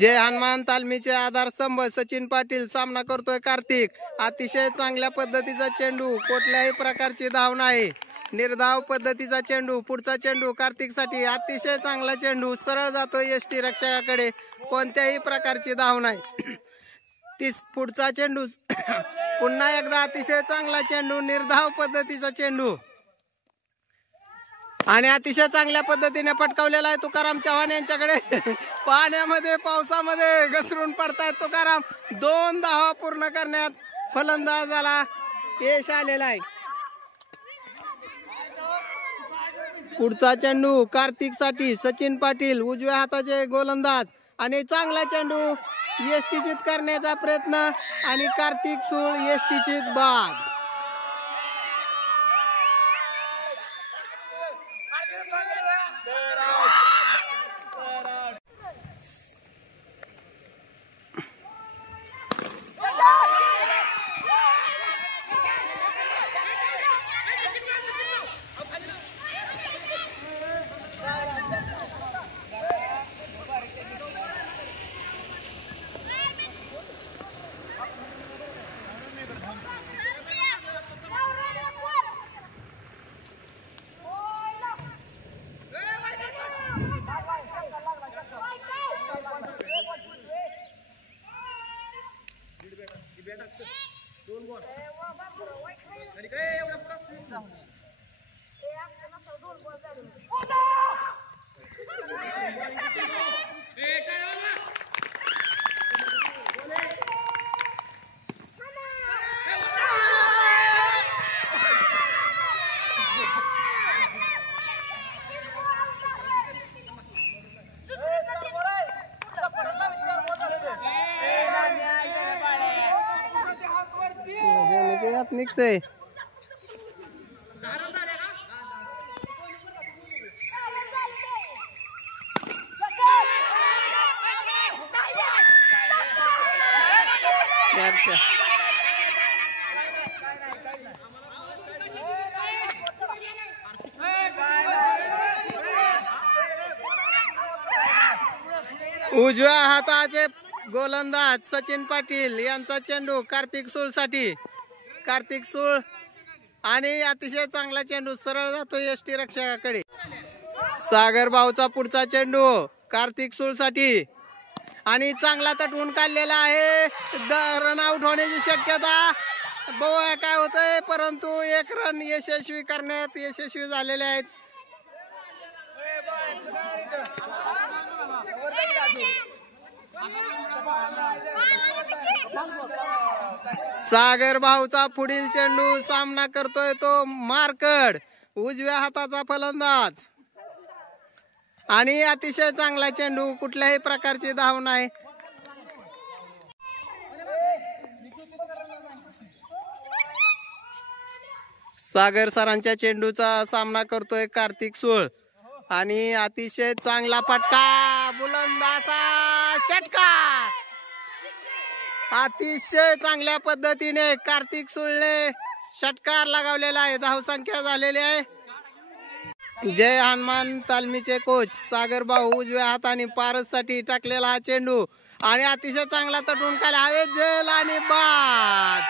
जय हनुमान तालमीचे आधारस्तंभ सचिन पाटील सामना करतोय कार्तिक. अतिशय चांगल्या पद्धतीचा चेंडू, कुठल्याही प्रकारची धाव नाही, निर्धाव पद्धतीचा चेंडू. पुढचा चेंडू कार्तिक साठी अतिशय चांगला चेंडू, सरळ जातोय यष्टी रक्षकाकडे, कोणत्याही प्रकारची धाव नाही. पुढचा चेंडू पुन्हा एकदा अतिशय चांगला चेंडू, निर्धाव पद्धतीचा चेंडू आणि अतिशय चांगल्या पद्धतीने पटकावलेला आहे तुकाराम चव्हाण यांच्याकडे. पाण्यामध्ये पावसामध्ये घसरून पडतायत तुकाराम. 2 धावा पूर्ण करण्यात फलंदाजाला यश आलेला आहे. पुढचा चेंडू कार्तिक साठी सचिन पाटील उजव्या हाताचे गोलंदाज आणि चांगला चेंडू यष्टीचित करण्याचा प्रयत्न आणि कार्तिक सूळ यष्टीचित बाद. निघतंय उजव्या हाताचे गोलंदाज सचिन पाटील यांचा चेंडू कार्तिक सूळ साठी. कार्तिक सूळ आणि अतिशय चांगला चेंडू सरळ जातो यष्टी रक्षकाकडे. सागर भाऊचा पुढचा चेंडू कार्तिक सूळ साठी आणि चांगला तटवून काढलेला आहे. रन आउट होण्याची शक्यता बघूया काय होतंय, परंतु एक रन यशस्वी करण्यात यशस्वी झालेले आहेत. सागर भाऊचा पुढील चेंडू सामना करतोय तो मार्कड, उजव्या हाताचा फलंदाज आणि अतिशय चांगला चेंडू, कुठल्याही प्रकारची धाव नाही. सागर सरांच्या चेंडूचा सामना करतोय कार्तिक सोळ आणि अतिशय चांगला फटका, बुलंद असा षटकार. अतिशय चांगल्या पद्धतीने कार्तिक सोळने षटकार लगावलेला आहे. धावसंख्या झालेली आहे. जय हनुमान तालमीचे कोच सागर भाऊ उजव्या हाताने पारससाठी टाकलेला हा चेंडू आणि अतिशय चांगला तटून काढला, हवेत झेल आणि बाद.